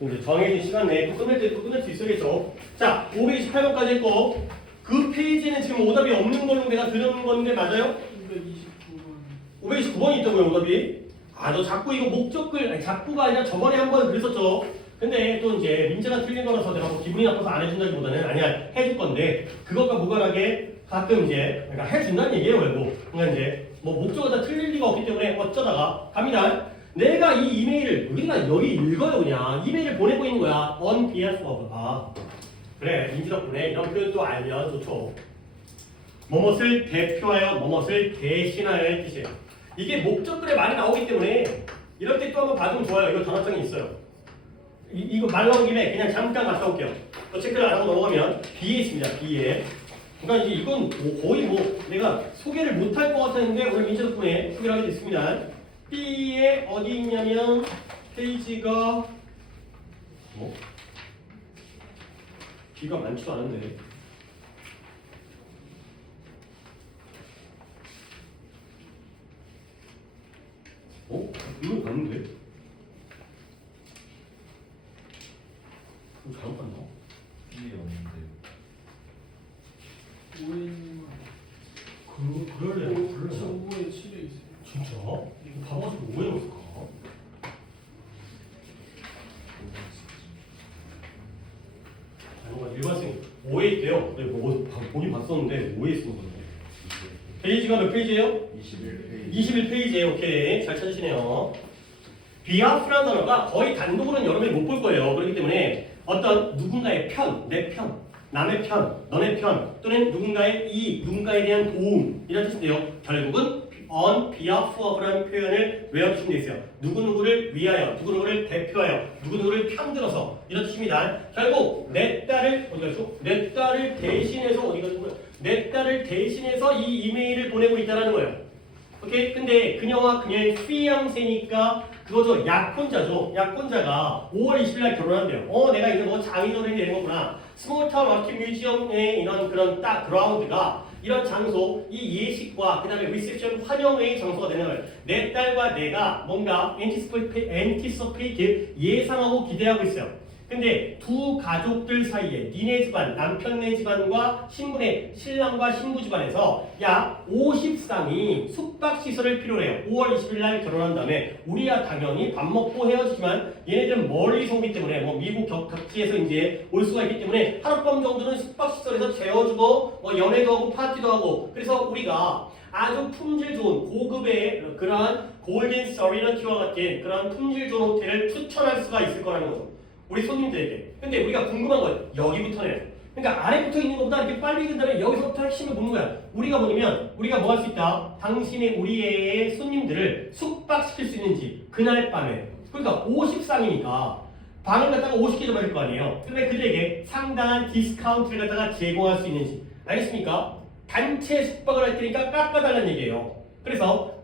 이제 정해진 시간 내에 또 끝낼 때 또 끝낼 수 있어야겠죠. 자, 528번까지 했고 그 페이지는 지금 오답이 없는 걸로 내가 들은 건데 맞아요? 529번이 있다고요, 오답이. 아, 너 자꾸 이거 목적글, 아니 자꾸가 아니라 저번에 한번 그랬었죠. 근데 또 이제 민재가 틀린 거라서 내가 뭐 기분이 나빠서 안 해준다기보다는 아니야, 해줄 건데 그것과 무관하게 가끔 이제 그러니까 해준다는 얘기예요, 결국. 그러니까 이제 뭐 목적을 다 틀릴 리가 없기 때문에 어쩌다가 갑니다. 내가 이 이메일을 우리가 여기 읽어요, 그냥 이메일을 보내고 있는 거야. on behalf of. 아, 그래, 민지 덕분에 이런 표현도 알면 좋죠. 뭐뭇을 대표하여 뭐뭇을 대신하여의 뜻이에요. 이게 목적글에 많이 나오기 때문에 이럴 때 또 한번 봐주면 좋아요. 이거 전화장이 있어요. 이거 말 나온 김에 그냥 잠깐 갔다 올게요. 체크를 안 하고 넘어가면 B에 있습니다. B에. 그러니까 이제 이건 거의 뭐 내가 소개를 못할 것 같았는데 오늘 민재 덕분에 소개를 하게 됐습니다. B에 어디 있냐면 페이지가 뭐? B가 많지도 않은데. 이거 봤는데? 이거 잘못 봤나? 이게 없는데. 그럴래요? 5에 7에 있어요. 진짜? 이거 봐가지고 오해 없을까? 뭔가 일반생 오해 있대요. 네, 뭐 보긴 봤었는데 오해 쓰는 건데. 페이지가 몇 페이지예요? 21페이지. 21페이지에 오케이 잘 찾으시네요. 비하프라는 단어가 거의 단독으로는 여러분이 못 볼 거예요. 그렇기 때문에 어떤 누군가의 편, 내 편, 남의 편, 너네 편 또는 누군가의 이, 누군가에 대한 도움 이런 뜻인데요. 결국은 on behalf of라는 표현을 외워주시면 되겠어요. 누구누구를 위하여, 누구누구를 대표하여, 누구누구를 편들어서 이런 뜻입니다. 결국 내 딸을 어디 갔죠? 내 딸을 대신해서 어디 갔죠? 내 딸을 대신해서 이 이메일을 보내고 있다는 거예요. 오케이? 근데 그녀와 그녀의 피앙세니까 그거죠. 약혼자죠. 약혼자가 5월 20일 날 결혼한대요. 내가 이제 뭐 장인어른이 되는 거구나. 스몰타운 아트 뮤지엄의 이런 그런 딱 그라운드가 이런 장소, 이 예식과 그 다음에 리셉션 환영회의 장소가 되는 거예요. 내 딸과 내가 뭔가 엔티서페이트 예상하고 기대하고 있어요. 근데 두 가족들 사이에 니네 집안, 남편네 집안과 신부네, 신랑과 신부 집안에서 약 50쌍이 숙박시설을 필요로 해요. 5월 20일 날 결혼한 다음에 우리야 당연히 밥 먹고 헤어지지만 얘네들은 멀리서 오기 때문에 뭐 미국 각지에서 이제 올 수가 있기 때문에 하룻밤 정도는 숙박시설에서 재워주고 뭐 연애도 하고 파티도 하고 그래서 우리가 아주 품질 좋은 고급의 그러한 골든 서리너티와 같은 그런 품질 좋은 호텔을 추천할 수가 있을 거라는 거죠. 우리 손님들에게. 근데 우리가 궁금한 건 여기부터네. 그러니까 아래부터 있는 것보다 이렇게 빨리 읽은 다음에 여기서부터 핵심을 묻는 거야. 우리가 뭐냐면 우리가 뭐 할 수 있다? 당신의 우리의 손님들을 숙박시킬 수 있는지 그날 밤에. 그러니까 50쌍이니까 방을 갖다가 50개 잡아줄 거 아니에요. 근데 그들에게 상당한 디스카운트를 갖다가 제공할 수 있는지. 알겠습니까? 단체 숙박을 할 테니까 깎아달라는 얘기예요. 그래서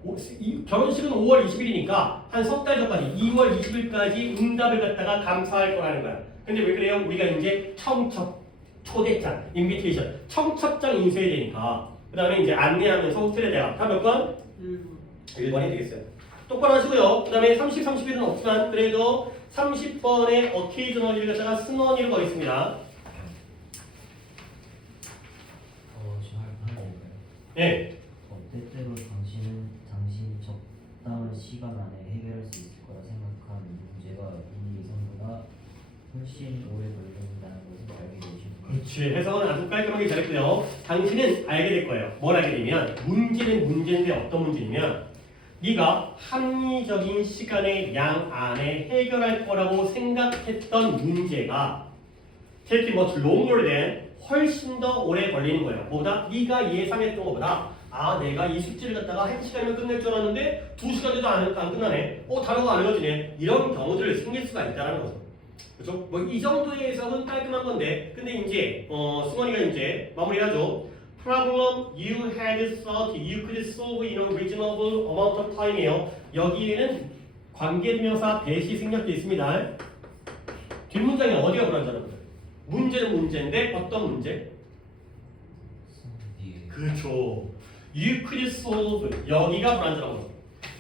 결혼식은 5월 20일이니까 한 석 달 전까지 2월 20일까지 응답을 갖다가 감사할 거라는 거야. 근데 왜 그래요? 우리가 이제 청첩, 초대장, 인비테이션, 청첩장 인쇄해야 되니까 그 다음에 이제 안내하면서 호텔에 대한 다 몇 번? 1번이 되겠어요. 똑바로 하시고요. 그 다음에 30, 31은 없지만 그래도 30번의 어케이저널리를 갖다가 승원이로 가겠습니다. 지금 할 건가요? 네. 때때로 당신이 적당한 시간 안에 해결할 수 있을 거라 생각한 문제가 이 예상보다 훨씬 오래 걸린다는 것을 알게 되십니다. 그렇지. 해석은 아주 깔끔하게 잘했고요. 당신은 알게 될 거예요. 뭘 알게 되면 문제는 문제인데 어떤 문제냐면 네가 합리적인 시간의 양 안에 해결할 거라고 생각했던 문제가 take much longer than 훨씬 더 오래 걸리는 거예요. 뭐보다 네가 예상했던 것보다 내가 이 숙제를 갖다가 1시간이면 끝낼 줄 알았는데 2시간에도 안 끝나네. 다른 거 안 해가지네. 이런 경우들을 생길 수가 있다는 거죠. 그렇죠? 뭐 이 정도의 해석은 깔끔한 건데 근데 이제 승원이가 이제 마무리하죠. Problem you had thought you could solve in a reasonable amount of time이에요. 여기에는 관계대명사 대시 생략돼 있습니다. 뒷문장에 어디가 불안하다는 거예요? 문제는 문제인데 어떤 문제? 그렇죠. You could solve 여기가 불안정한 거죠.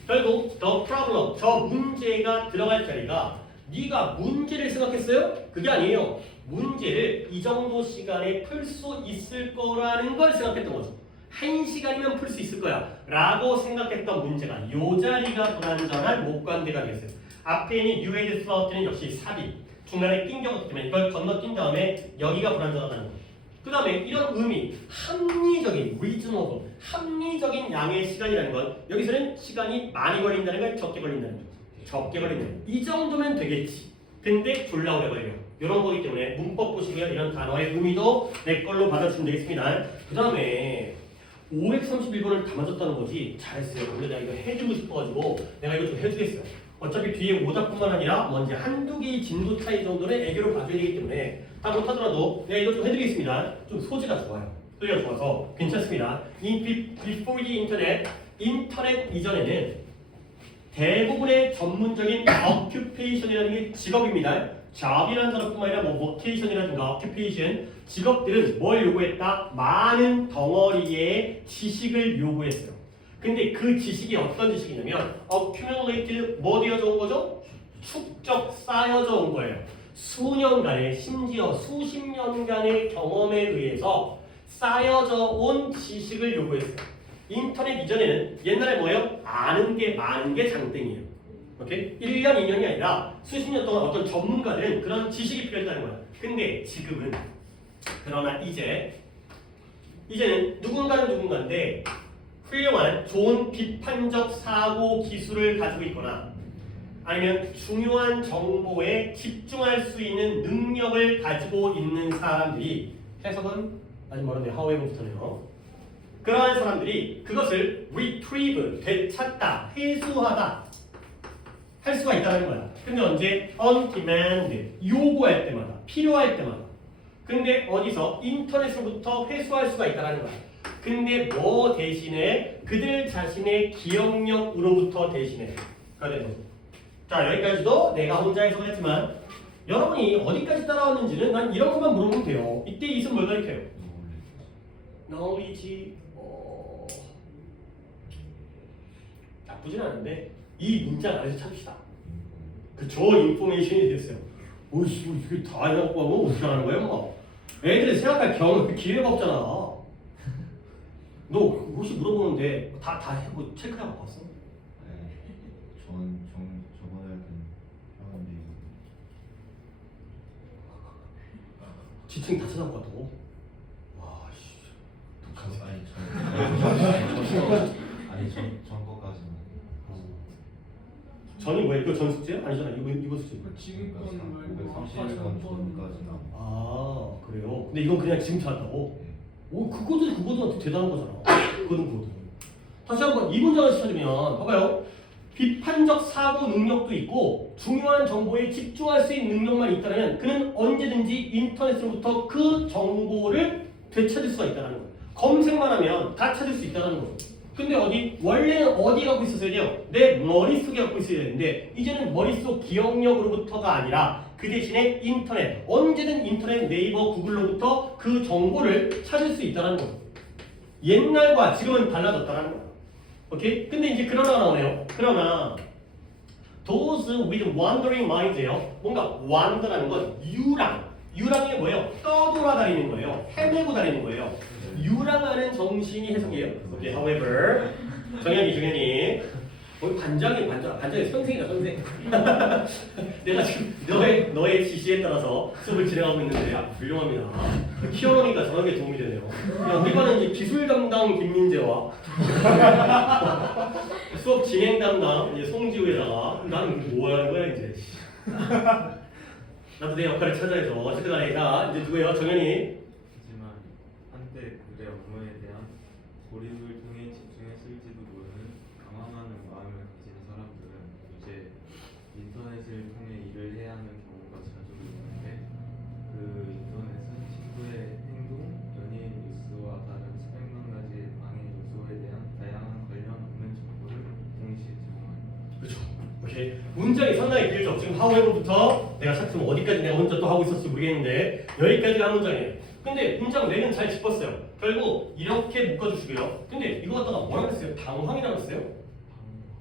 결국 the problem 저 문제가 들어갈 자리가 네가 문제를 생각했어요? 그게 아니에요. 문제를 이 정도 시간에 풀 수 있을 거라는 걸 생각했던 거죠. 1시간이면 풀 수 있을 거야 라고 생각했던 문제가 요 자리가 불완전한 목관대가 되겠어요. 앞에 있는 you had thought는 역시 삽입. 중간에 낀 경우기 때문에 이걸 건너뛴 다음에 여기가 불완전하다는 거예요. 그 다음에 이런 의미, 합리적인, reasonable, 합리적인 양의 시간이라는 건 여기서는 시간이 많이 걸린다는 건 적게 걸린다는 거죠. 적게 걸린다는 거. 이 정도면 되겠지. 근데 졸라 오래 걸려. 이런 거기 때문에 문법 보시면 이런 단어의 의미도 내 걸로 받아주시면 되겠습니다. 그 다음에 531번을 다 맞았다는 거지. 잘했어요. 근데 내가 이거 해주고 싶어가지고 내가 이거 좀 해주겠어요. 어차피 뒤에 오답뿐만 아니라 뭐 이제 한두 개의 진도 차이 정도는 애교를 봐줘야 되기 때문에 다 못하더라도 내가 이거 좀 해드리겠습니다. 좀 소지가 좋아요. 소지가 좋아서 괜찮습니다. Before the internet, 인터넷 이전에는 대부분의 전문적인 occupation이라는 게 직업입니다. job이라는 단어뿐만 아니라 뭐 vocation이라든가 occupation, 직업들은 뭘 요구했다? 많은 덩어리의 지식을 요구했어요. 근데 그 지식이 어떤 지식이냐면 accumulated 뭐 되어져 온 거죠? 축적 쌓여져 온 거예요. 수년간의 심지어 수십 년간의 경험에 의해서 쌓여져 온 지식을 요구했어요. 인터넷 이전에는 옛날에 뭐예요? 아는 게 많은 게 장땡이에요. 오케이? 1년, 2년이 아니라 수십 년 동안 어떤 전문가들은 그런 지식이 필요했다는 거야. 근데 지금은 그러나 이제는 누군가인데 훌륭한 좋은 비판적 사고 기술을 가지고 있거나 아니면 중요한 정보에 집중할 수 있는 능력을 가지고 있는 사람들이 해석은 아직 멀었네요. however부터네요. 그러한 사람들이 그것을 retrieve, 되찾다, 회수하다 할 수가 있다는 거야. 근데 언제? on demand, 요구할 때마다, 필요할 때마다. 근데 어디서? 인터넷으로부터 회수할 수가 있다는 거야. 근데 뭐 대신에? 그들 자신의 기억력으로부터 대신에. 자, 여기까지도 내가 혼자 해석을 했지만 여러분이 어디까지 따라왔는지는 난 이런 것만 물어보면 돼요. 이때 있으면 뭘 가르쳐요? knowledge. 나쁘진 않은데 이 문장 안에서 찾읍시다. 그쵸? 인포메이션이 됐어요. 오이씨, 이게 다 해갖고 하면 어떻게 하는 거야, 뭐? 애들이 생각할 기회가 없잖아. 너 혹시 물어보는데 다 해고 체크하고 봤어? 저번에 했던 형인데 지층 다 찾아보고 왔다고? 와, 씨. 전 거까지는 전이 뭐야? 이거 전 숙제? 아니잖아. 이거 숙제. 지금 건 말고 아까 531번 전번. 전까지는 아, 그래요? 근데 이건 그냥 지금 찾았다고? 오, 그거도 대단한 거잖아. 그거도. 다시 한번 이 문장을 찾으면 봐봐요. 비판적 사고 능력도 있고 중요한 정보에 집중할 수 있는 능력만 있다면 그는 언제든지 인터넷으로부터 그 정보를 되찾을 수가 있다는 거예요. 검색만 하면 다 찾을 수 있다는 거예요. 근데 원래는 어디 갖고 있었어야 돼요? 내 머릿속에 갖고 있어야 되는데 이제는 머릿속 기억력으로부터가 아니라 그 대신에 인터넷, 언제든 인터넷, 네이버, 구글로부터 그 정보를 찾을 수 있다는 거예요. 옛날과 지금은 달라졌다는 거예요. 오케이? 근데 이제 그러나 나오네요. 그러나 those with wandering minds예요. 뭔가 wander라는 건 유랑이 뭐예요? 떠돌아다니는 거예요. 헤매고 다니는 거예요. 유랑하는 정신이 해석이에요. 오케이, however 정현이 반장이 선생이다 선생. 내가 지금 너의 지시에 따라서 수업을 진행하고 있는데 훌륭합니다. 키워놓으니까 저런 게 도움이 되네요. 우리 반은 이제 기술 담당 김민재와 수업 진행 담당 이제 송지우에다가 나는 뭐 하는 거야 이제. 나도 내 역할을 찾아야죠. 어쨌든 간에 이제 누구예요? 정현이. 하지만 한때 글의 업무에 대한 고립을 통해 집중했을지도 모르는 방황하는 마음을 가진 사람들은 이제 인터넷을 통해 일을 해야 하는 경우가 자주 있는데 그 인터넷은 친구의 행동, 연예인 뉴스와 다른 수백만 가지의 방해 요소에 대한 다양한 관련 없는 정보를 동시에 제공합니다. 그렇죠. 오케이. 문장이 상당히 길죠. 지금 however부터 내가 찾으면 어디까지 내가 혼자 또 하고 있었을지 모르겠는데 여기까지가 한 문장이에요. 근데 문장 내는 잘 짚었어요. 결국 이렇게 묶어주시고요. 근데 이거 갖다가 뭐라고 했어요? 당황이라고 했어요?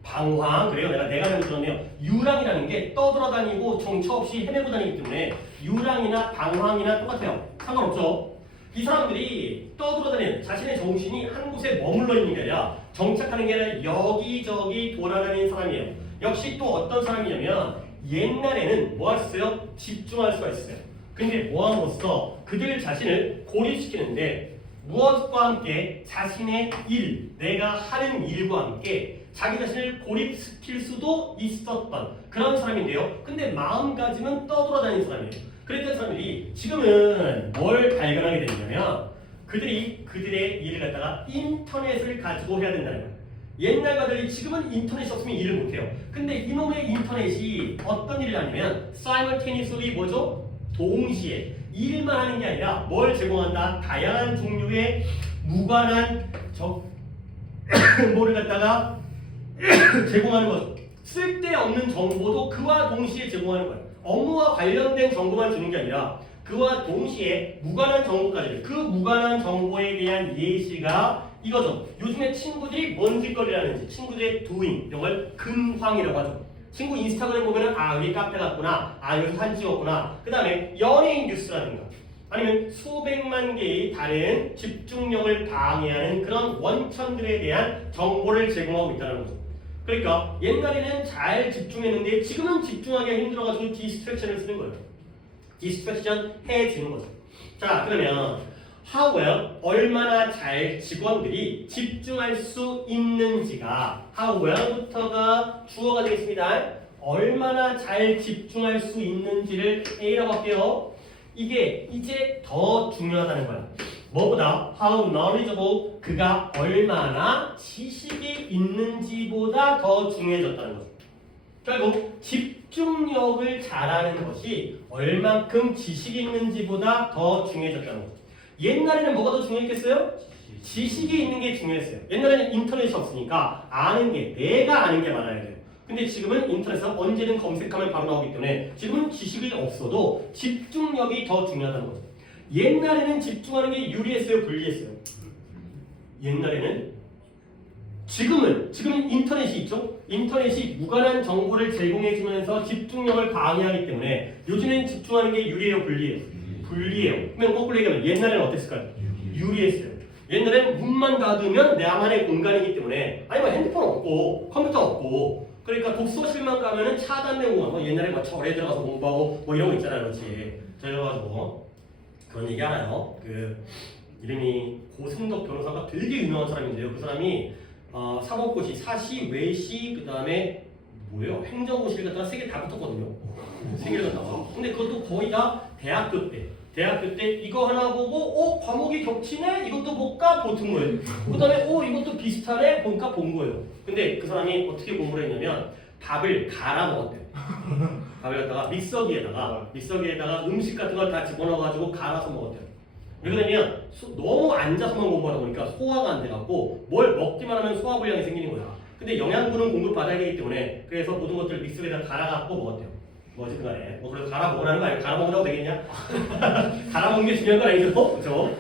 방황. 그래요. 내가 잘못 들었네요. 유랑이라는 게 떠돌아다니고 정처 없이 헤매고 다니기 때문에 유랑이나 방황이나 똑같아요. 상관없죠. 이 사람들이 떠돌아다니는 자신의 정신이 한 곳에 머물러 있는 게 아니라 정착하는 게 아니라 여기저기 돌아다니는 사람이에요. 역시 또 어떤 사람이냐면 옛날에는 뭐 할 수 있어요? 집중할 수가 있어요. 근데 뭐함으로써 그들 자신을 고립시키는데 무엇과 함께 자신의 일, 내가 하는 일과 함께 자기 자신을 고립시킬 수도 있었던 그런 사람인데요. 근데 마음가짐은 떠돌아다니는 사람이에요. 그랬던 사람들이 지금은 뭘 발견하게 되냐면 그들이 그들의 일을 갖다가 인터넷을 가지고 해야 된다는 거예요. 옛날과 달리 지금은 인터넷이 없으면 일을 못해요. 근데 이놈의 인터넷이 어떤 일을 하냐면 simultaneously 뭐죠? 동시에 일만 하는 게 아니라 뭘 제공한다? 다양한 종류의 무관한 정보를 갖다가 제공하는 거죠. 쓸데없는 정보도 그와 동시에 제공하는 거예요. 업무와 관련된 정보만 주는 게 아니라 그와 동시에 무관한 정보까지, 그 무관한 정보에 대한 예시가 이거죠. 요즘에 친구들이 뭔 짓거리를 하는지, 친구들의 doing, 이런 걸 근황이라고 하죠. 친구 인스타그램 보면은 아 여기 카페 갔구나, 아 여기서 사진 찍었구나. 그 다음에 연예인 뉴스라든가 아니면 수백만 개의 다른 집중력을 방해하는 그런 원천들에 대한 정보를 제공하고 있다는 거죠. 그러니까 옛날에는 잘 집중했는데 지금은 집중하기가 힘들어가지고 디스트랙션을 쓰는 거예요. 디스트랙션 해주는 거죠. 자, 그러면 how well, 얼마나 잘 직원들이 집중할 수 있는지가 how well부터가 주어가 되겠습니다. 얼마나 잘 집중할 수 있는지를 A라고 할게요. 이게 이제 더 중요하다는 거야. 뭐보다 how knowledgeable, 그가 얼마나 지식이 있는지보다 더 중요해졌다는 거죠. 결국 집중력을 잘하는 것이 얼만큼 지식이 있는지보다 더 중요해졌다는 거죠. 옛날에는 뭐가 더 중요했겠어요? 지식이 있는 게 중요했어요. 옛날에는 인터넷이 없으니까 아는 게, 내가 아는 게 많아야 돼요. 근데 지금은 인터넷에서 언제든 검색하면 바로 나오기 때문에 지금은 지식이 없어도 집중력이 더 중요하다는 거죠. 옛날에는 집중하는 게 유리했어요, 불리했어요? 옛날에는. 지금은 인터넷이 있죠? 인터넷이 무관한 정보를 제공해주면서 집중력을 방해하기 때문에 요즘엔 집중하는 게 유리해요, 불리해요? 불리해요. 그러면 거꾸로 얘기하면 옛날에는 어땠을까요? 유리했어요. 옛날에는 문만 닫으면 나만의 공간이기 때문에 아니 뭐 핸드폰 없고 컴퓨터 없고 그러니까 독서실만 가면은 차단된 공간, 뭐 옛날에 막 절에 들어가서 공부하고 뭐 이런 거 있잖아요, 그렇지? 그래가지고 그런 얘기 알아요. 그 이름이 고승덕 변호사가 되게 유명한 사람인데요. 그 사람이 사법고시, 사시, 외시, 그 다음에 뭐예요? 행정고시를 갖다가 3개 다 붙었거든요. 3개를 갖다가. 근데 그것도 거의 다 대학교 때 이거 하나 보고 과목이 겹치네? 이것도 볼까? 보튼 거예요. 그 다음에 이것도 비슷하네? 보니까 본 거예요. 근데 그 사람이 어떻게 공부를 했냐면 밥을 갈아 먹었대요. 밥을 갖다가 믹서기에다가 음식 같은 걸 다 집어넣어가지고 갈아서 먹었대요. 왜 그러냐면 너무 앉아서만 공부하다 보니까 소화가 안 돼갖고 뭘 먹기만 하면 소화불량이 생기는 거야. 근데 영양분은 공급 받아야 되기 때문에 그래서 모든 것들을 믹서기에다 갈아갖고 먹었대요. 뭐 어쨌든 간에 그래서 갈아 먹으라는 거 아니에요? 갈아 먹는다고 되겠냐? 갈아 먹는 게 중요한 건 아니죠? 그렇죠?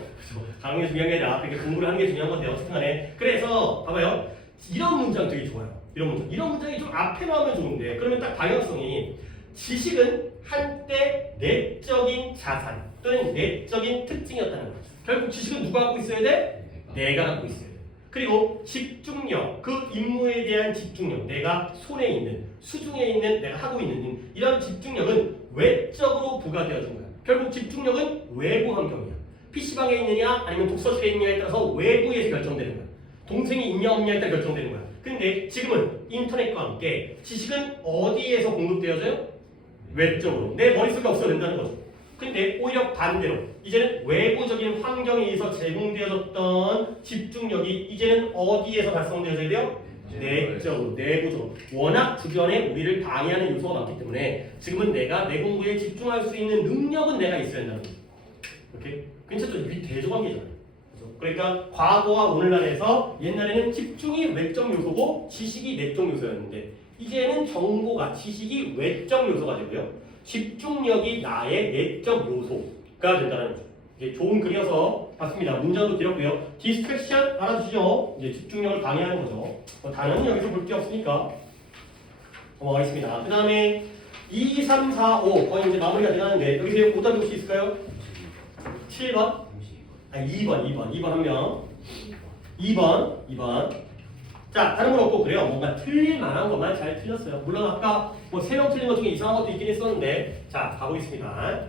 갈아 먹는 게 중요한 게 아니라 그렇게 공부를 하는 게 중요한 건데 어쨌든 간에 그래서 봐봐요. 이런 문장 되게 좋아요. 이런 문장이 좀 앞에 나오면 좋은데 그러면 딱 방향성이 지식은 한때 내적인 자산 또는 내적인 특징이었다는 거죠. 결국 지식은 누가 갖고 있어야 돼? 내가 갖고 있어야 돼. 그리고 집중력, 그 임무에 대한 집중력, 내가 손에 있는, 수중에 있는, 내가 하고 있는 이런 집중력은 외적으로 부과되어진 거야. 결국 집중력은 외부 환경이야. PC방에 있느냐 아니면 독서실에 있느냐에 따라서 외부에서 결정되는 거야. 동생이 있냐 없냐에 따라 결정되는 거야. 근데 지금은 인터넷과 함께 지식은 어디에서 공급되어져요? 외적으로. 내 머릿속에 없어도 된다는 거죠. 근데 오히려 반대로 이제는 외부적인 환경에 의해서 제공되어졌던 집중력이 이제는 어디에서 발생되어져야 돼요? 내적으로, 내부적으로. 워낙 주변에 우리를 방해하는 요소가 많기 때문에 지금은 내가 내 공부에 집중할 수 있는 능력은 내가 있어야 한다는 거죠. 이렇게 괜찮죠? 이 대조관계잖아요. 그러니까 과거와 오늘날에서 옛날에는 집중이 외적 요소고 지식이 내적 요소였는데 이제는 정보가, 지식이 외적 요소가 되고요. 집중력이 나의 내적 요소가 된다는 거죠. 이게 좋은 글이어서 맞습니다. 문장도 길었고요. distraction 알아두시죠. 이제 집중력을 방해하는 거죠. 단어는 여기서 볼 게 없으니까 넘어가겠습니다. 그 다음에 2, 3, 4, 5 거의 이제 마무리가 돼가는데 여기서 오답이 혹시 있을까요? 7번? 아니 2번 한 명. 2번. 자, 다른 건 없고 그래요. 뭔가 틀릴 만한 것만 잘 틀렸어요. 물론 아까 뭐 3명 틀린 것 중에 이상한 것도 있긴 했었는데 자, 가보겠습니다.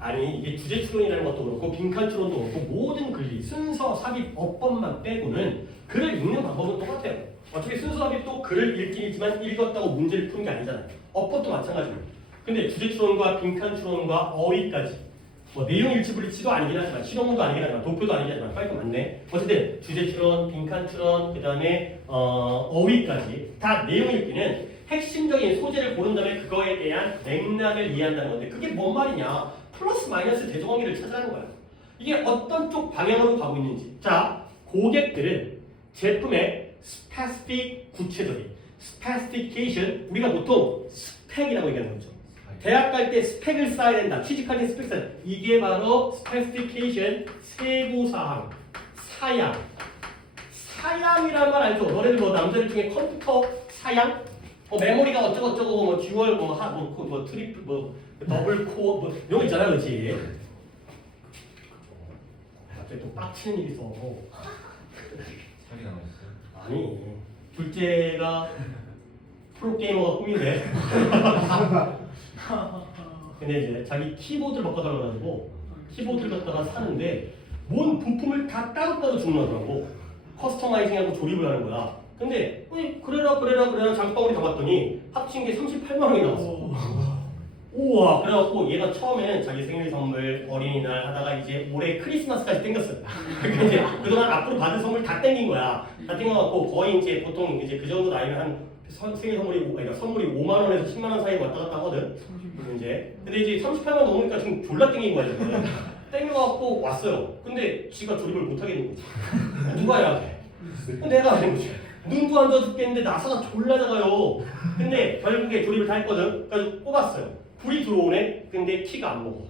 아니 이게 주제 추론이라는 것도 그렇고 빈칸 추론도 그렇고 모든 글이 순서, 삽입, 어법만 빼고는 글을 읽는 방법은 똑같아요. 어차피 순서, 삽입도 글을 읽긴 읽지만 읽었다고 문제를 푸는 게 아니잖아요. 어법도 마찬가지고. 근데 주제 추론과 빈칸 추론과 어휘까지 뭐 내용 일치불일치도 아니긴 하지만 실용문도 아니긴 하지만 도표도 아니긴 하지만 빨리 맞네. 어쨌든 주제 추론, 빈칸 추론, 그 다음에 어휘까지 다 내용 읽기는 핵심적인 소재를 고른 다음에 그거에 대한 맥락을 이해한다는 건데 그게 뭔 말이냐? 플러스 마이너스 대조관계를 찾아라는 거야. 이게 어떤 쪽 방향으로 가고 있는지. 자, 고객들은 제품의 specific 구체적인 specification 우리가 보통 스펙이라고 얘기하는 거죠. 대학 갈 때 스펙을 쌓아야 된다. 취직할 때 스펙 쌓아야 된다. 이게 바로 specification, 세부사항, 사양. 사양이란 말 알죠? 너네들 뭐 남자들 중에 컴퓨터 사양? 메모리가 어쩌고저쩌고 뭐 듀얼 뭐 트리플 뭐 더블 코어 뭐 이런 거 있잖아, 그렇지? 갑자기 또 빡치는 일이 있어. 사기 당했어요. 아니, 둘째가 프로게이머가 꿈인데 근데 이제 자기 키보드를 바꿔달라고 키보드를 갖다가 사는데 뭔 부품을 다 따로따로 주문하더라고. 커스터마이징하고 조립을 하는 거야. 근데 그래라 장바구니 담았더니 합친 게 38만 원이 나왔어. 우와. 그래갖고 얘가 처음에는 자기 생일 선물 어린이날 하다가 이제 올해 크리스마스까지 땡겼어요. 그러니까 이제 그동안 앞으로 받은 선물 다 땡긴 거야. 다 땡겨갖고 거의 이제 보통 이제 그 정도 나이면 한 생일 선물이 5만 원에서 10만 원 사이 왔다 갔다 하거든. 근데 이제 38만 넘으니까 지금 졸라 땡긴 거야 지금. 땡겨갖고 왔어요. 근데 지가 조립을 못 하겠는 거지. 누가 해야 돼? 내가 하는 거지. 눈도 안 좋아 죽겠는데 나사가 졸라 작아요. 근데 결국에 조립을 다 했거든. 그래서 뽑았어요. 불이 들어오네. 근데 키가 안 먹어.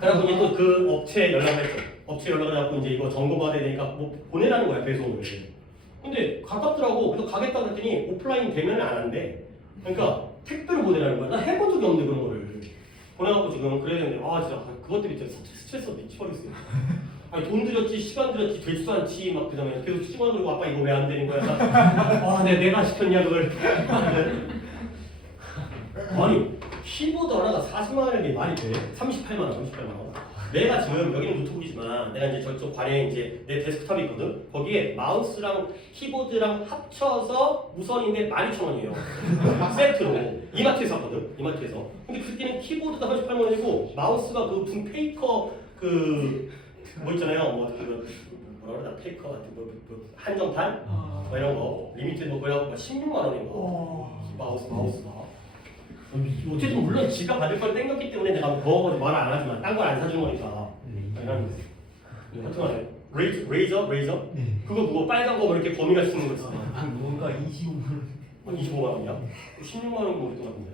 그래서 이제 또 그 업체에 연락을 했죠. 업체 연락을 해갖고 이제 이거 점검받아야 되니까 뭐 보내라는 거야 배송을. 근데 가깝더라고. 그래서 가겠다 그랬더니 오프라인 되면 안 한대. 그러니까 택배로 보내라는 거야. 나 해본 적이 없는데 그런 거를. 보내갖고 지금 그래야 되는데 진짜 그것들이 진짜 스트레스가 미쳐버렸어요. 아니 돈 들였지 시간 들였지 되지도 않지 막 그다음에 계속 시간 들고 아빠 이거 왜 안 되는 거야? 내가 시켰냐 그걸. 아니 키보드 하나가 40만 원인데 말이 돼? 38만 원. 내가 지금 여기는 노트북이지만 내가 이제 저쪽 관에 이제 내 데스크탑이 있거든. 거기에 마우스랑 키보드랑 합쳐서 무선인데 12,000원이에요. 세트로 이마트에서 샀거든. 이마트에서. 근데 그때는 키보드가 38만 원이고 마우스가 그 무슨 페이커 뭐 있잖아요. 뭐라 그러나 페이커 같은 뭐 한정판 뭐 이런 거 리미티드 뭐 그래갖고 16만 원인 거. 마우스가. 어쨌든 물론 지가 받을 걸 땡겼기 때문에 내가 뭐 말을 안 하지만 딴 걸 안 사준 거니까 이런 하여튼간에 레이저? 그거 빨간 거 이렇게 거미가 쓰는 거 있어. 뭔가 25만 25만 원이야? 16만 원 모르겠던 것 같은데.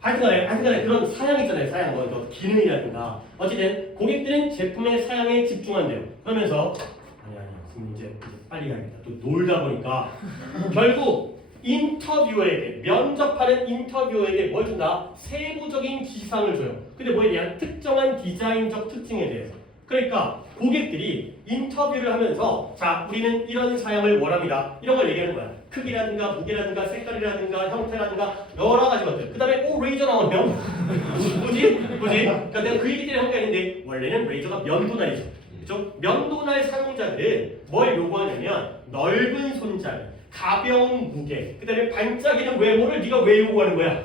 하여튼간에 그런 사양 있잖아요. 사양 뭐 기능이라든가 어쨌든 고객들은 제품의 사양에 집중한대요. 그러면서 아니 이제 빨리 가야겠다. 또 놀다 보니까 결국 인터뷰어에게 면접하는 인터뷰어에게 뭘 준다? 세부적인 지시사항을 줘요. 근데 뭐에 대한 특정한 디자인적 특징에 대해서. 그러니까 고객들이 인터뷰를 하면서 자 우리는 이런 사양을 원합니다. 이런 걸 얘기하는 거야. 크기라든가 무게라든가 색깔이라든가 형태라든가 여러 가지 것들. 그 다음에 레이저 나오면 뭐지? 그러니까 내가 그 얘기 때문에 한 게 아닌데 원래는 레이저가 면도날이죠. 그렇죠? 면도날 사용자들은 뭘 요구하냐면 넓은 손잡이 가벼운 무게, 그 다음에 반짝이는 외모를 네가 왜 요구하는 거야?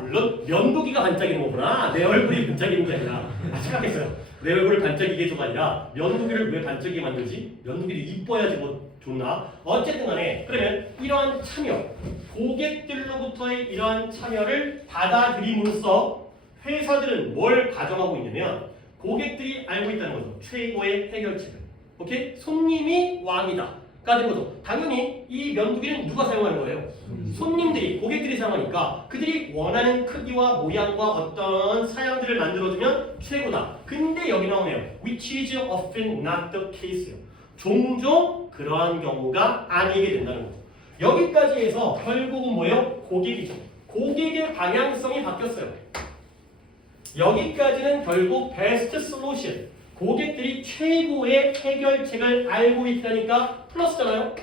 물론 면도기가 반짝이는 거구나. 내 얼굴이 반짝이는 게 아니라 생각했어요. 내 얼굴을 반짝이게 해줘가 아니라 면도기를 왜 반짝이게 만들지? 면도기도 이뻐야지 뭐 좋나? 어쨌든 간에 그러면 이러한 참여, 고객들로부터의 이러한 참여를 받아들임으로써 회사들은 뭘 가정하고 있냐면 고객들이 알고 있다는 거죠. 최고의 해결책을. 오케이? 손님이 왕이다. 된 거죠. 당연히 이 면도기는 누가 사용하는 거예요? 손님들이, 고객들이 사용하니까 그들이 원하는 크기와 모양과 어떤 사양들을 만들어주면 최고다. 근데 여기 나오네요. Which is often not the case요. 종종 그러한 경우가 아니게 된다는 거죠. 여기까지 해서 결국은 뭐예요? 고객이죠. 고객의 방향성이 바뀌었어요. 여기까지는 결국 best solution. 고객들이 최고의 해결책을 알고 있다니까 플러스잖아요.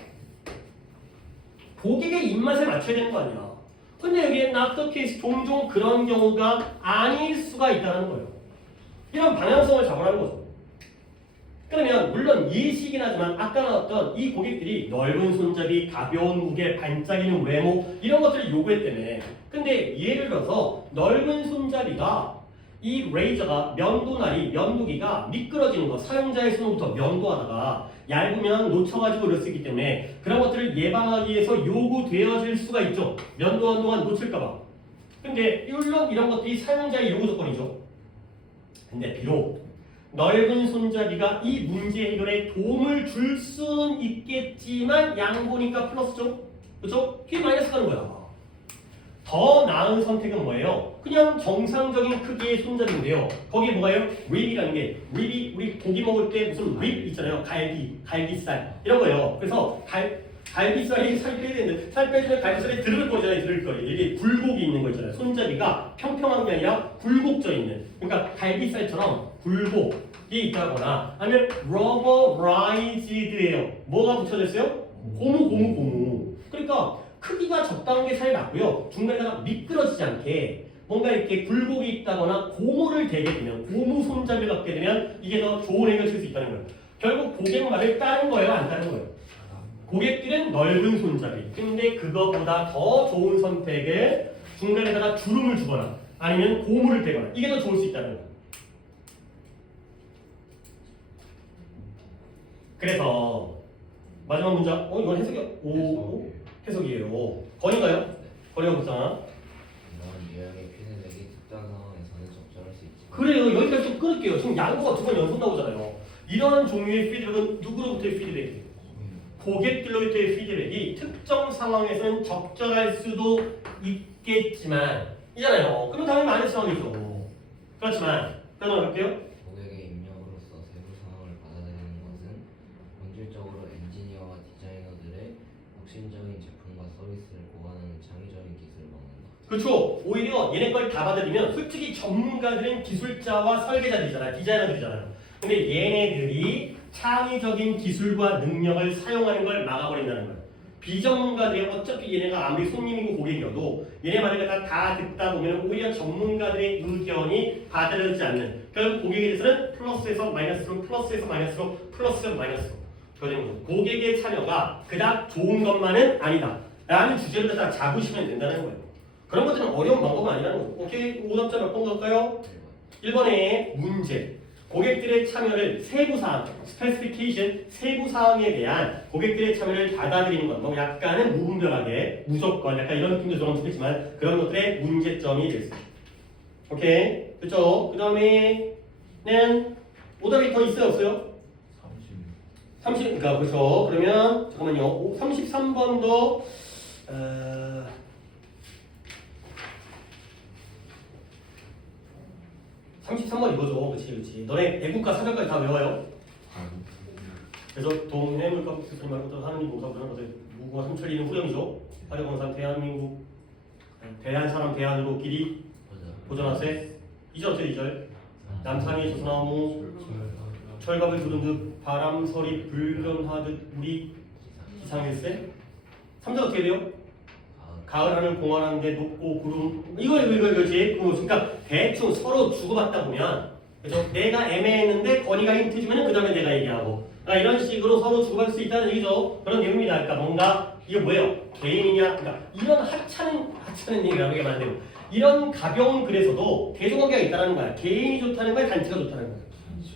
고객의 입맛에 맞춰야 되는 거 아니야. 근데 여기에 not the case, 종종 그런 경우가 아닐 수가 있다는 거예요. 이런 방향성을 잡으라는 거죠. 그러면 물론 예시이긴 하지만 아까 나왔던 이 고객들이 넓은 손잡이, 가벼운 무게, 반짝이는 외모 이런 것들을 요구했다며. 근데 예를 들어서 넓은 손잡이가 이 레이저가 면도기가 미끄러지는 거, 사용자의 손으로부터 면도하다가 얇으면 놓쳐가지고 그럴 수 있기 때문에 그런 것들을 예방하기 위해서 요구되어질 수가 있죠. 면도하는 동안 놓칠까봐. 근데 물론 이런 것들이 사용자의 요구 조건이죠. 근데 비록 넓은 손잡이가 이 문제 해결에 도움을 줄 수는 있겠지만 양보니까 플러스죠. 그렇죠? 그게 마이너스 가는 거야. 더 나은 선택은 뭐예요? 그냥 정상적인 크기의 손잡이인데요. 거기에 뭐가요? 립이라는 게, 립이 우리 고기 먹을 때 무슨 립 있잖아요. 갈비살 이런 거예요. 그래서 갈비살이 살 빼야 되는데 살 빼주면 갈비살이 드르륵거리잖아요. 드르륵거리. 이게 굴곡이 있는 거 있잖아요. 손잡이가 평평한 게 아니라 굴곡져 있는. 그러니까 갈비살처럼 굴곡이 있다거나 아니면 러버라이즈드예요. 뭐가 붙여져 있어요? 고무. 그러니까 크기가 적당한 게 사이 맞고요. 중간에다가 미끄러지지 않게 뭔가 이렇게 굴곡이 있다거나 고무를 대게 되면, 고무 손잡이를 갖게 되면 이게 더 좋은 해결을 수 있다는 거예요. 결국 고객 말을 따른 거예요, 안 따른 거예요? 고객들은 넓은 손잡이. 근데 그거보다 더 좋은 선택을 중간에다가 주름을 주거나 아니면 고무를 대거나 이게 더 좋을 수 있다는 거예요. 그래서 마지막 문장. 이건 해석이요? 해석이에요. 건인가요? 건이가 묻잖아. 이런 유형의 피드백이 특정 상황에서는 적절할 수 있지만 그래요. 여기까지 좀 끊을게요. 지금 양보가 두 번 연속 나오잖아요. 이러한 종류의 피드백은 누구로부터의 피드백이에요? 고객들로부터의 피드백이 특정 상황에서는 적절할 수도 있겠지만 이잖아요. 그럼 당연히 마이너스 상황이죠. 그렇지만 끊어갈게요. 고객의 입력으로서 세부 상황을 받아들이는 것은 본질적으로 엔지니어와 디자이너들의 혁신적인 제품과 서비스를 보완하는 창의적인 기술을 막는다. 그렇죠. 오히려 얘네 걸 다 받아들이면 솔직히 전문가들은 기술자와 설계자들이잖아요. 디자이너들이잖아요. 근데 얘네들이 창의적인 기술과 능력을 사용하는 걸 막아버린다는 거예요. 비전문가들이 어차피 얘네가 아무리 손님이고 고객이어도 얘네 말을 다 듣다 보면 오히려 전문가들의 의견이 받아들여지지 않는, 결국 고객에 대해서는 플러스에서 마이너스로, 플러스에서 마이너스로, 플러스에서 마이너스로 그러는 거죠. 고객의 참여가 그닥 좋은 것만은 아니다 라는 주제를 갖다 잡으시면 된다는 거예요. 그런 것들은 어려운 방법은 아니라는 거예요. 오케이, 오답자 몇 번 갈까요? 1번에 문제. 고객들의 참여를 세부사항, 스페시피케이션, 세부사항에 대한 고객들의 참여를 받아들이는 것, 뭐 약간은 무분별하게, 무조건, 약간 이런 느낌도 좀 좋겠지만 그런 것들의 문제점이 되겠습니다. 오케이, 그렇죠? 그 다음에는 오답이 더 있어요, 없어요? 30, 그러니까 그렇죠. 그러면 잠깐만요. 33번도 33번 이거죠. 그치. 너네 애국가 사전까지 다 외워요. 그래서 동해물과 수술 말고 하느님 봉사부는 것을 무구와 삼천리는 후렴이죠. 화려공산 대한민국 대한 사람 대한으로 길이 보존하세. 2절 어때요? 2절 남산의 조소나무 철갑을 두른 듯 바람서리 불변하듯 우리 기상일세. 3절 어떻게 돼요? 가을 하늘 공활하는데 높고 구름 이거지. 그러니까 대충 서로 주고받다 보면 그래서 내가 애매했는데 건이가 힌트 주면은 그 다음에 내가 얘기하고 이런 식으로 서로 주고받을 수 있다는 얘기죠. 그런 내용입니다. 그러니까 뭔가 이게 뭐예요? 개인이냐? 그러니까 이런 하찮은 얘기라고 하면 안 되고 이런 가벼운 글에서도 대조관계가 있다는 거야. 개인이 좋다는 거야, 단체가 좋다는 거야.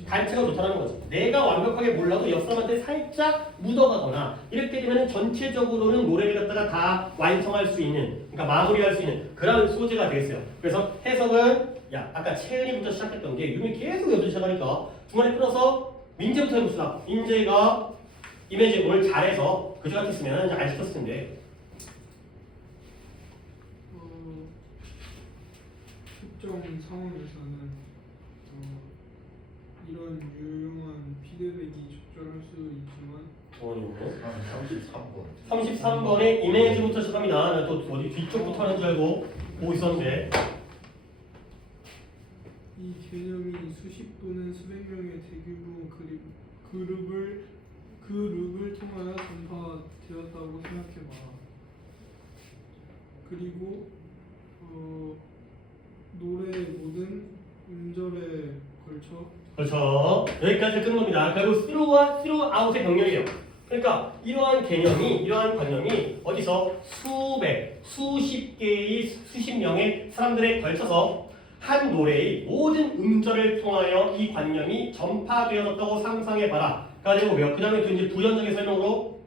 단체가 좋다는 거죠. 내가 완벽하게 몰라도 옆 사람한테 살짝 묻어가거나 이렇게 되면 전체적으로는 노래를 갖다가 다 완성할 수 있는, 그러니까 마무리할 수 있는 그런 소재가 되겠어요. 그래서 해석은 아까 채은이부터 시작했던 게 유미 계속 여기서 시작하니까 중간에 끊어서 민재부터 해봅시다. 민재가 이미지 오늘 잘해서 그저 같았으면 이제 안 시켰을 텐데. 특정 상황에서는 이런 유용한 피드백이 적절할 수 있지만 33번. 33번에 이미지부터 시작합니다. 나 또 어디 뒤쪽부터 하는 줄 알고 보고 있었는데. 이 개념이 수십 또는 수백 명의 대규모 그룹을 통하여 전파되었다고 생각해봐. 그리고 노래의 모든 음절에 걸쳐 그렇죠. 여기까지 끝 겁니다. 결국 through와 throughout의 병렬이에요. 그러니까 이러한 관념이 어디서 수십 개의 수십 명의 사람들에 걸쳐서 한 노래의 모든 음절을 통하여 이 관념이 전파되어졌다고 상상해봐라. 가지고 그 다음에 또 이제 부연적인 설명으로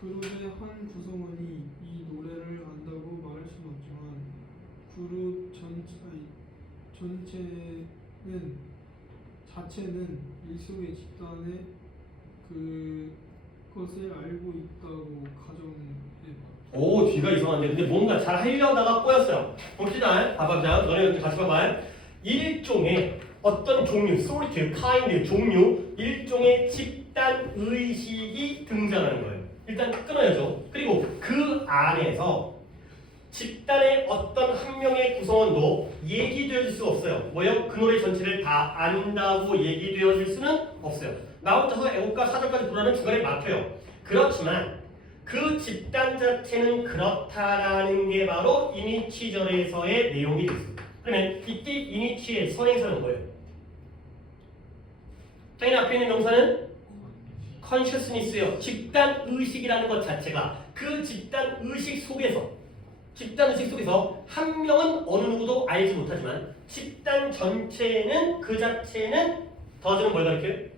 그룹의 한 구성원이 이 노래를 안다고 말할 수는 없지만 그룹 자체는 일종의 집단의 그것을 알고 있다고 가정해봐. 오 뒤가 이상한데 근데 뭔가 잘 하려다가 꼬였어요. 봅시다. 봐봐. 너네 같이 봐봐. 일종의 어떤 종류, sort, kind, 종류, 일종의 집단 의식이 등장하는 거예요. 일단 끊어야죠. 그리고 그 안에서 집단의 어떤 한 명의 구성원도 얘기되어질 수가 없어요. 뭐요? 그 노래 전체를 다 안다고 얘기되어질 수는 없어요. 나 혼자서 애국가 사절까지 부르는 중간에 막혀요. 그렇지만 그 집단 자체는 그렇다라는 게 바로 이니치절에서의 내용이 됐어요. 그러면 이때 이니치의 선행사는 뭐예요? 자기네 앞에 있는 명사는 consciousness예요. 집단 의식이라는 것 자체가 그 집단 의식 속에서 한 명은 어느 누구도 알지 못하지만 집단 전체는 그 자체는 더즈는 뭘 가리켜요?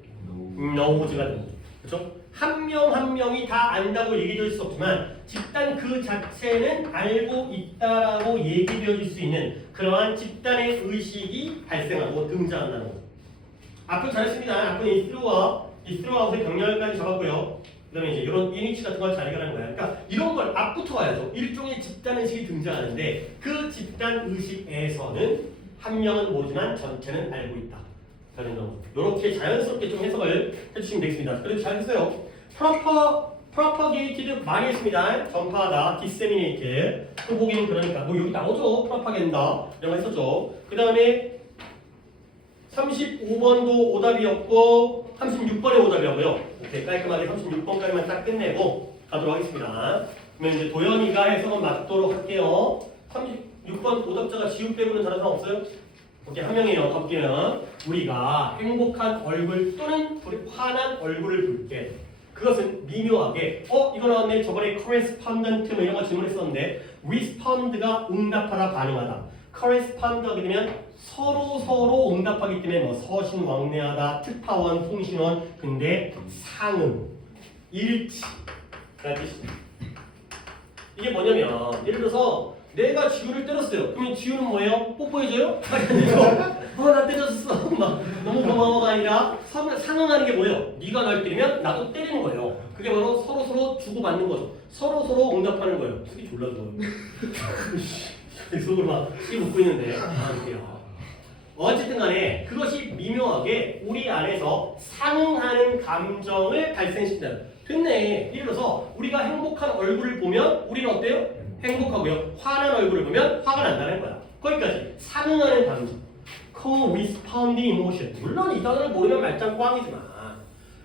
knows가 되는 거죠. 그렇죠? 한 명 한 명이 다 안다고 얘기될 수 없지만 집단 그 자체는 알고 있다라고 얘기되어질 수 있는 그러한 집단의 의식이 발생하고 등장한다는 거죠. 앞으로 잘했습니다. 앞으로 이 through와의 병렬까지 잡았고요. 그 다음에 이제 이런 이니치 같은 걸 잘 해결하는 거야. 그러니까 이런 걸 앞부터 와야죠. 일종의 집단 의식이 등장하는데 그 집단 의식에서는 한 명은 모르지만 전체는 알고 있다. 이렇게 자연스럽게 좀 해석을 해주시면 되겠습니다. 그래도 잘했어요. propagated 많이 했습니다. 전파하다, disseminated. 또 보기는 그러니까 뭐 여기 나오죠. propaganda 이런 거 했었죠. 그 다음에 35번도 오답이었고 36번의 오답이라고요. 오케이, 깔끔하게 36번까지만 딱 끝내고 가도록 하겠습니다. 그러면 이제 도현이가 해석은 맞도록 할게요. 36번 오답자가 지우 빼고는 다른 사람 없어요? 오케이, 한 명이에요. 덮기는 우리가 행복한 얼굴 또는 화난 얼굴을 볼 때 그것은 미묘하게 이거 나왔네. 저번에 correspondent 뭐 이런 거 질문했었는데 respond가 응답하다, 반응하다. correspond 하게 되면 서로 응답하기 때문에 뭐 서신왕래하다, 특파원, 통신원. 근데 상응, 일치 라는 뜻입니다. 이게 뭐냐면 예를 들어서 내가 지우를 때렸어요. 그러면 지우는 뭐예요? 뽀뽀해줘요? 나 때렸어. 막 너무 고마워가 아니라 상응하는 게 뭐예요? 네가 날 때리면 나도 때리는 거예요. 그게 바로 서로 주고받는 거죠. 서로 응답하는 거예요. 속이 졸라 좋아요. 속으로 막 웃고 있는데 이렇게요. 어쨌든 간에 그것이 미묘하게 우리 안에서 상응하는 감정을 발생시킨다. 됐네. 예를 들어서 우리가 행복한 얼굴을 보면 우리는 어때요? 행복하고요. 화난 얼굴을 보면 화가 난다는 거야. 거기까지 상응하는 감정. corresponding emotion. 물론 이 단어를 모르면 말짱 꽝이지만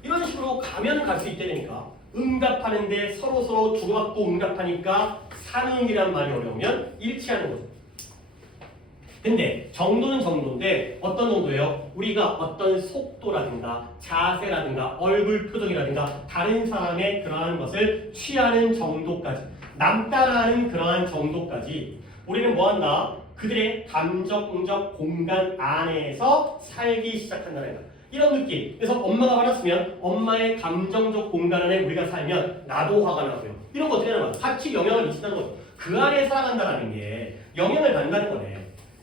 이런 식으로 가면 갈 수 있다니까. 응답하는데 서로 주고받고 응답하니까 상응이란 말이 어려우면 일치하는 거죠. 근데 정도는 정도인데 어떤 정도예요? 우리가 어떤 속도라든가 자세라든가 얼굴 표정이라든가 다른 사람의 그러한 것을 취하는 정도까지, 남 따라하는 그러한 정도까지 우리는 뭐한다? 그들의 감정적 공간 안에서 살기 시작한다는 거야. 이런 느낌. 그래서 엄마가 화났으면 엄마의 감정적 공간 안에 우리가 살면 나도 화가 나고요. 이런 거 어떻게 하는 거야? 같이 영향을 미친다는 거죠. 그 안에 살아간다는 게 영향을 받는다는 거네.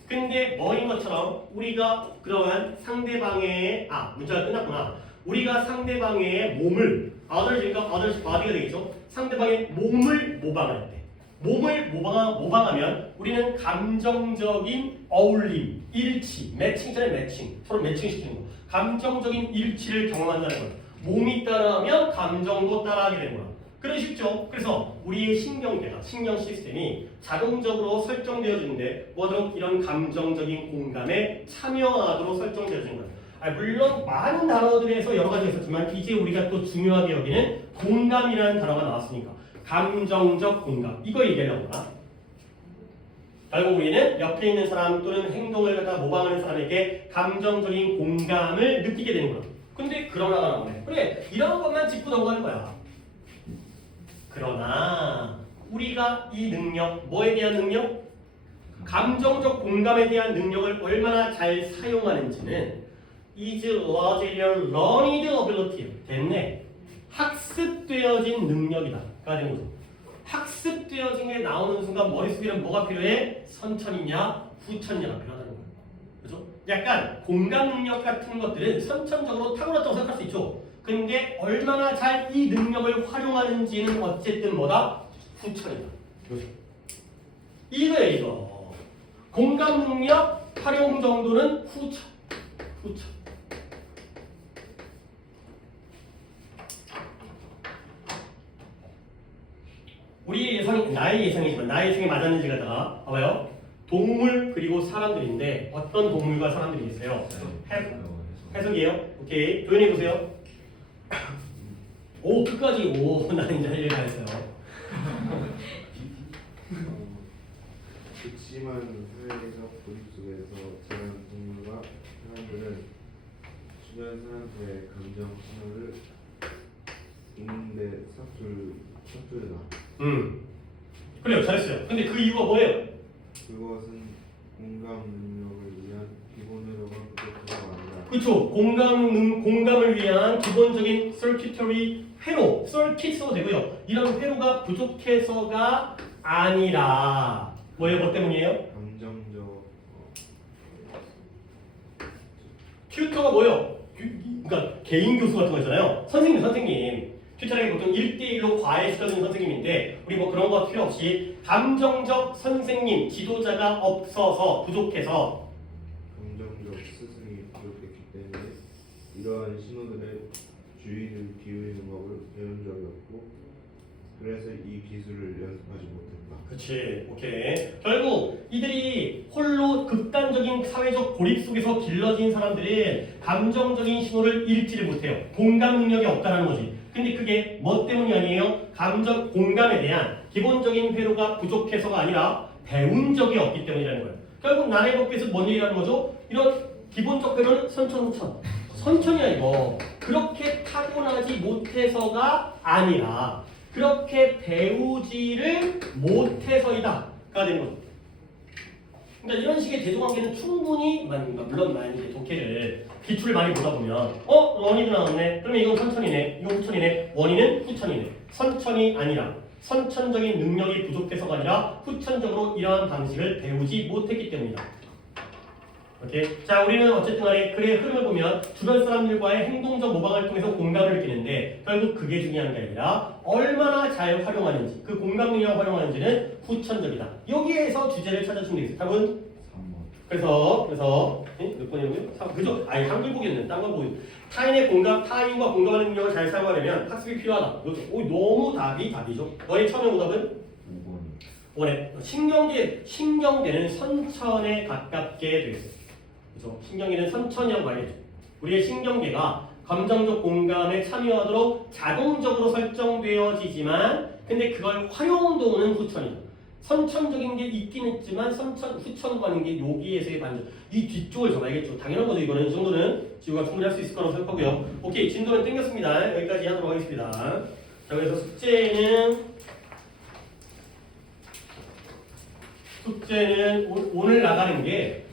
근데 뭐인 것처럼 우리가 그러한 상대방의 문자가 끝났구나. 우리가 상대방의 몸을 other's니까 other's body가 되겠죠. 상대방의 몸을 모방할 때 몸을 모방하면 우리는 감정적인 어울림, 일치, 매칭잖아요. 매칭. 서로 매칭시키는 거. 감정적인 일치를 경험한다는 거예요. 몸이 따라하면 감정도 따라하게 되는 거야. 그래 쉽죠? 그래서 우리의 신경계가, 신경 시스템이 자동적으로 설정되어지는데 뭐하도록 이런 감정적인 공감에 참여하도록 설정되어지는 거예요. 물론 많은 단어들에서 여러 가지가 있었지만 이제 우리가 또 중요하게 여기는 공감이라는 단어가 나왔으니까 감정적 공감 이거 얘기하려고 하나? 결국 우리는 옆에 있는 사람 또는 행동을 갖다 모방하는 사람에게 감정적인 공감을 느끼게 되는 거야. 근데 그러나가 나오네. 그래 이런 것만 짚고 넘어가는 거야. 그러나 우리가 이 능력, 뭐에 대한 능력? 감정적 공감에 대한 능력을 얼마나 잘 사용하는지는 is largely learned ability. 됐네. 학습되어진 능력이다. 가 되는 거죠. 학습되어진 게 나오는 순간 머릿속에는 뭐가 필요해? 선천이냐, 후천이냐가 필요하다는 거예요. 그죠? 약간 공감 능력 같은 것들은 선천적으로 타고났다고 생각할 수 있죠. 근데 얼마나 잘 이 능력을 활용하는지는 어쨌든 뭐다? 후천이다. 그죠? 이거예요, 이거. 공감 능력 활용 정도는 후천. 우리의 예상이, 나의 예상이지만 나의 예상이 맞았는지 가다가 봐봐요. 동물 그리고 사람들인데 어떤 동물과 사람들이 있어요? 해석이에요? 오케이. 조연해보세요. 오 끝까지 오 나는 이제 할 얘기가 했어요. 그치만 사회적 고립 속에서 자란 동물과 사람들은 주변 사람들의 감정 신호를 읽는데 서툴다. 그래요. 잘했어요. 근데 그 이유가 뭐예요? 그것은 공감 능력을 위한 기본으로만 부족하다가 아니라 그렇죠. 공감을 위한 기본적인 circuitry 회로, circuit 써도 되고요. 이런 회로가 부족해서가 아니라 뭐예요? 뭐 때문이에요? 감정적 튜터가 뭐예요? 그러니까 개인 교수 같은 거 있잖아요. 선생님. 튜터에게 보통 1대1로 과외시켜주는 선생님인데 우리 뭐 그런 거 필요 없이 감정적 선생님, 지도자가 없어서 부족해서 감정적 스승이 부족했기 때문에 이러한 신호들의 주의를 기울이는 법을 배운 적이 없고 그래서 이 기술을 연습하지 못했다. 그치, 오케이. 결국 이들이 홀로 극단적인 사회적 고립 속에서 길러진 사람들은 감정적인 신호를 읽지를 못해요. 공감 능력이 없다는 거지. 근데 그게 뭐 때문이 아니에요? 감정 공감에 대한 기본적인 회로가 부족해서가 아니라 배운 적이 없기 때문이라는 거예요. 결국 나의 법에서 뭔 얘기라는 거죠? 이런 기본적 회로는 선천이야 이거. 그렇게 타고나지 못해서가 아니라 그렇게 배우지를 못해서이다 가 되는 거죠. 그러니까 이런 식의 대조관계는 충분히 물론 만약에 독해를 기출을 많이 보다 보면 원이도 나왔네. 그러면 이건 선천이네. 이건 후천이네. 원인은 후천이네. 선천이 아니라 선천적인 능력이 부족해서가 아니라 후천적으로 이러한 방식을 배우지 못했기 때문이다. 오케이. 자, 우리는 어쨌든 간에 글의 흐름을 보면 주변 사람들과의 행동적 모방을 통해서 공감을 느끼는데 결국 그게 중요한 게 아니라 얼마나 잘 활용하는지 그 공감 능력을 활용하는지는 후천적이다. 여기에서 주제를 찾아주면 되겠어요. 답은 3번. 그래서 몇 번이냐고요? 그죠? 아니 한글 보기는 딴 걸 보기. 타인과 공감하는 능력을 잘 사용하려면 학습이 필요하다. 그렇죠? 너무 답이죠. 너의 처음에 오답은 5번. 원래 신경계는 선천에 가깝게 되어 있어요. 그렇죠? 신경계는 선천이라고 말했죠. 우리의 신경계가 감정적 공감에 참여하도록 자동적으로 설정되어지지만 근데 그걸 활용도는 후천이죠. 선천적인 게 있긴 했지만 후천과 하는 게 여기에서의 반전. 이 뒤쪽을 잡아야겠죠. 당연한 거죠. 이거는 이 정도는 지우가 충분히 할 수 있을 거라고 생각하고요. 오케이, 진도는 땡겼습니다. 여기까지 하도록 하겠습니다. 자, 그래서 숙제는 오늘 나가는 게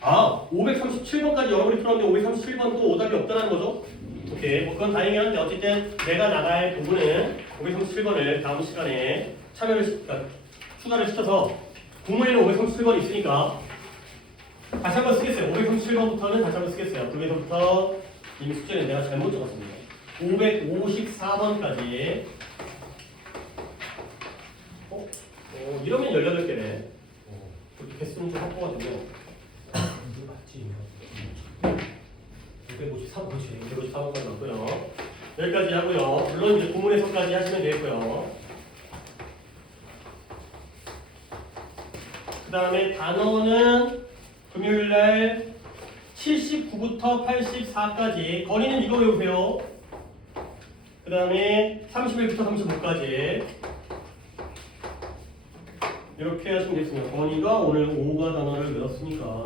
537번까지 여러분이 풀었는데 537번도 오답이 없다는 거죠. 오케이, 뭐 그건 다행이긴 한데 어쨌든 내가 나갈 부분은 537번을 다음 시간에 추가를 시켜서 국문에는 537번이 있으니까 다시 한번 쓰겠어요. 537번부터는 다시 한번 쓰겠어요. 그에서부터 이미 숙제는 내가 잘못 적었습니다. 554번까지. 이러면 18개네. 그렇게 개수는 좀 확보가 되네요. 이거 맞지? 253번까지 253번까지 맞고요. 여기까지 하고요. 물론 이제 구문에서까지 하시면 되겠고요. 그 다음에 단어는 금요일날 79부터 84까지 거리는 이거 외우세요. 그 다음에 31부터 35까지 이렇게 하시면 되겠습니다. 건이가 오늘 5가 단어를 외웠으니까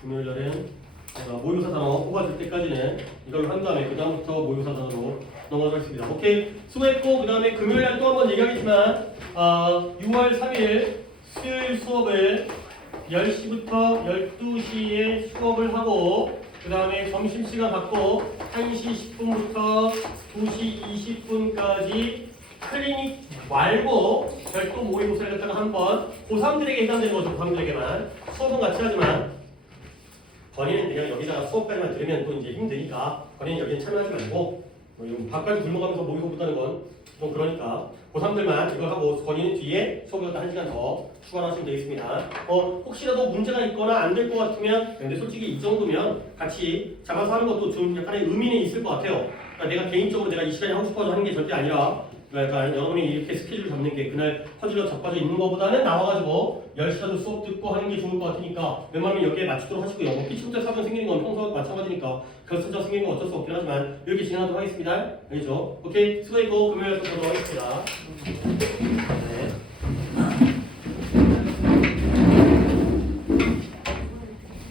금요일날은 제가 모의고사 단어 뽑아줄 때까지는 이걸 한 다음에 그 다음부터 모의고사 단어로 넘어가겠습니다. 오케이, 수고했고 그 다음에 금요일날 또 한 번 얘기하겠지만 6월 3일 수요일 수업을 10시부터 12시에 수업을 하고 그 다음에 점심시간 갖고 1시 10분부터 2시 20분까지 클리닉 말고 별도 모의고사를 갖다가 한번 고3들에게 해당되는 거죠. 고3들에게만 수업은 같이 하지만 건이는 그냥 여기다가 수업까지만 들으면 또 이제 힘드니까 건이는 여기는 참여하지 말고 밥까지 굶어가면서 모의고사 붙다는 건 좀 그러니까 고3들만 이걸 하고 건이는 뒤에 수업을 갖다 1시간 더 추가로 하시면 되겠습니다. 혹시라도 문제가 있거나 안 될 것 같으면 근데 솔직히 이 정도면 같이 잡아서 하는 것도 좀 약간의 의미는 있을 것 같아요. 그러니까 내가 개인적으로 내가 이 시간에 하고 싶어서 하는 게 절대 아니라 그러니까 여러분이 이렇게 스케줄 잡는 게 그날 퍼즐로 잡아져 있는 것보다는 나와가지고 10시라도 수업 듣고 하는 게 좋을 것 같으니까 웬만하면 여기에 맞추도록 하시고요. 뭐 피치부터 사전 생기는 건 평소와 마찬가지니까 결승전 생기는 건 어쩔 수 없긴 하지만 이렇게 진행하도록 하겠습니다. 알겠죠? 오케이, 수고했고 금요일에 또 보도록 하겠습니다.